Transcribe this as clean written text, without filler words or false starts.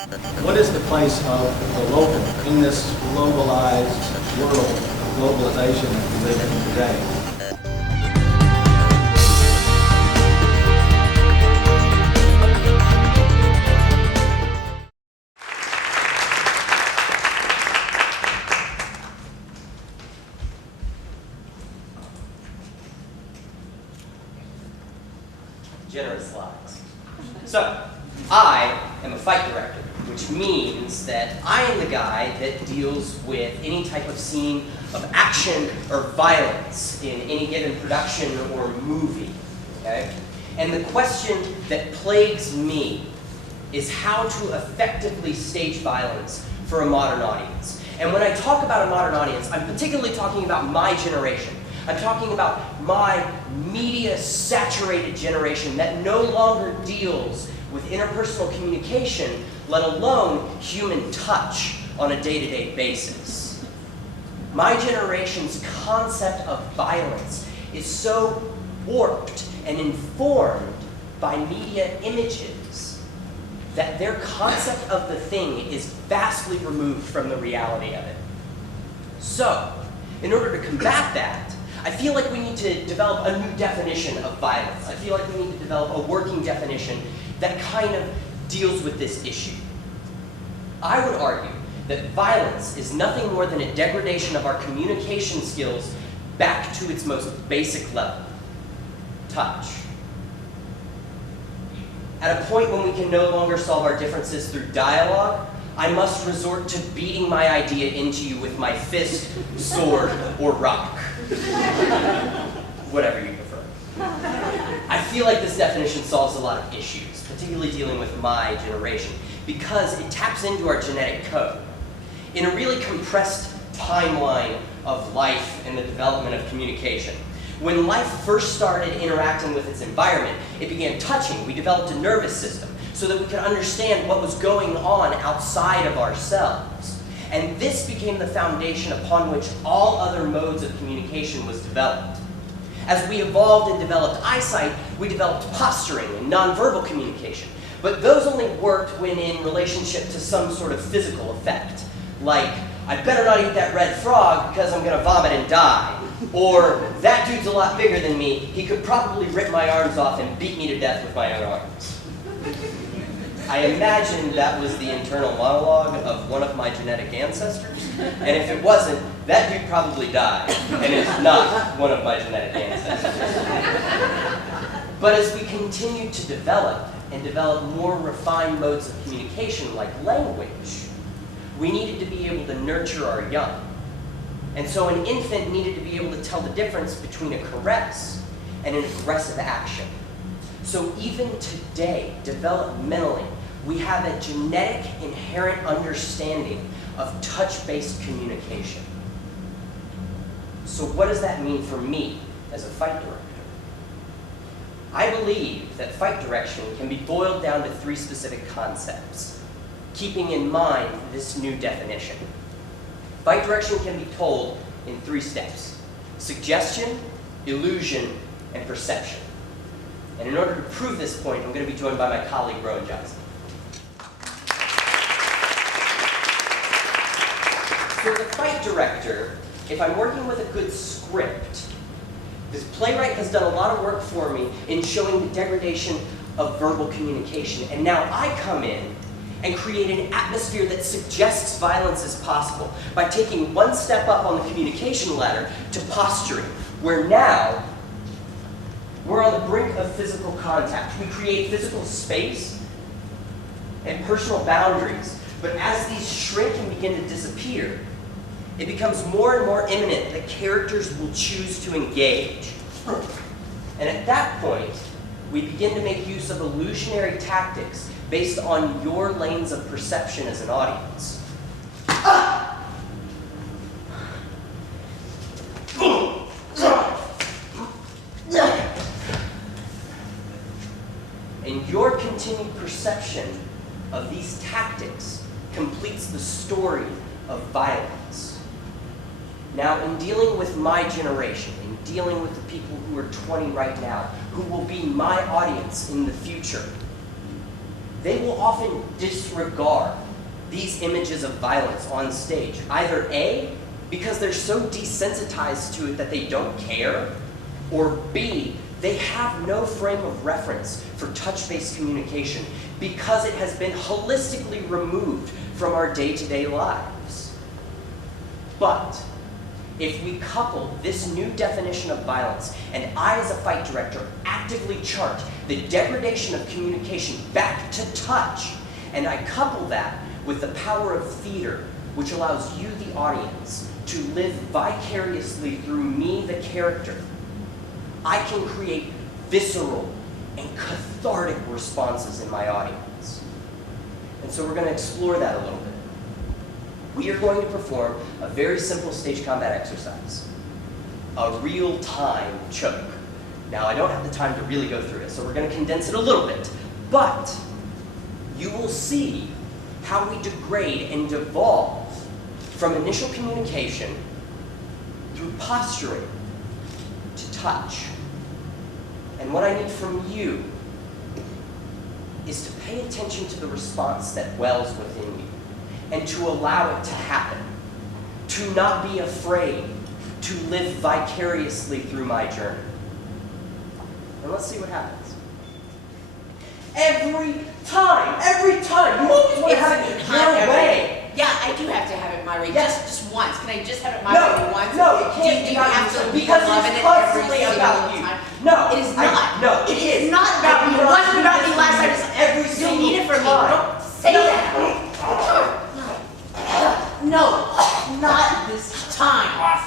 What is the place of the local in this globalized world of globalization that we live in today? Generous slides. So, I am a fight director, which means that I am the guy that deals with any type of scene of action or violence in any given production or movie, okay? And the question that plagues me is how to effectively stage violence for a modern audience. And when I talk about a modern audience, I'm particularly talking about my generation. I'm talking about my media-saturated generation that no longer deals with interpersonal communication, let alone human touch on a day-to-day basis. My generation's concept of violence is so warped and informed by media images that their concept of the thing is vastly removed from the reality of it. So, in order to combat that, I feel like we need to develop a new definition of violence. I feel like we need to develop a working definition that kind of deals with this issue. I would argue that violence is nothing more than a degradation of our communication skills back to its most basic level, touch. At a point when we can no longer solve our differences through dialogue, I must resort to beating my idea into you with my fist, sword, or rock. Whatever you prefer. I feel like this definition solves a lot of issues, particularly dealing with my generation, because it taps into our genetic code. In a really compressed timeline of life and the development of communication, when life first started interacting with its environment, it began touching. We developed a nervous system so that we could understand what was going on outside of ourselves. And this became the foundation upon which all other modes of communication was developed. As we evolved and developed eyesight, we developed posturing and nonverbal communication. But those only worked when in relationship to some sort of physical effect. Like, I better not eat that red frog because I'm gonna vomit and die. Or, that dude's a lot bigger than me, he could probably rip my arms off and beat me to death with my own arms. I imagine that was the internal monologue of one of my genetic ancestors, and if it wasn't, that dude probably died, and is not one of my genetic ancestors. But as we continued to develop, and develop more refined modes of communication like language, we needed to be able to nurture our young. And so an infant needed to be able to tell the difference between a caress and an aggressive action. So even today, developmentally, we have a genetic inherent understanding of touch-based communication. So what does that mean for me as a fight director? I believe that fight direction can be boiled down to 3 specific concepts, keeping in mind this new definition. Fight direction can be told in 3 steps: suggestion, illusion, and perception. And in order to prove this point, I'm going to be joined by my colleague, Rowan Johnson. For the fight director, if I'm working with a good script, this playwright has done a lot of work for me in showing the degradation of verbal communication. And now I come in and create an atmosphere that suggests violence is possible by taking one step up on the communication ladder to posturing, where now we're on the brink of physical contact. We create physical space and personal boundaries, but as these shrink and begin to disappear, it becomes more and more imminent that characters will choose to engage. And at that point, we begin to make use of illusionary tactics based on your lanes of perception as an audience. And your continued perception of these tactics completes the story of violence. Now, in dealing with my generation, in dealing with the people who are 20 right now, who will be my audience in the future, they will often disregard these images of violence on stage. Either A, because they're so desensitized to it that they don't care, or B, they have no frame of reference for touch-based communication because it has been holistically removed from our day-to-day lives. But if we couple this new definition of violence, and I as a fight director actively chart the degradation of communication back to touch, and I couple that with the power of theater, which allows you, the audience, to live vicariously through me, the character, I can create visceral and cathartic responses in my audience. And so we're going to explore that a little bit. We are going to perform a very simple stage combat exercise, a real-time choke. Now, I don't have the time to really go through it, so we're going to condense it a little bit. But you will see how we degrade and devolve from initial communication through posturing to touch. And what I need from you is to pay attention to the response that wells within you and to allow it to happen. To not be afraid to live vicariously through my journey. And let's see what happens. Every time, you always want to have it your way. Yeah, I do have to have it my way. Yes. Just once. Can I just have it my way once? No, it can't do you have to because love it's it every constantly single about you. time? No, It is not. No, It is not about me. It wasn't about me last time. It's every You single need it from me. time. Don't say that. No, not this time.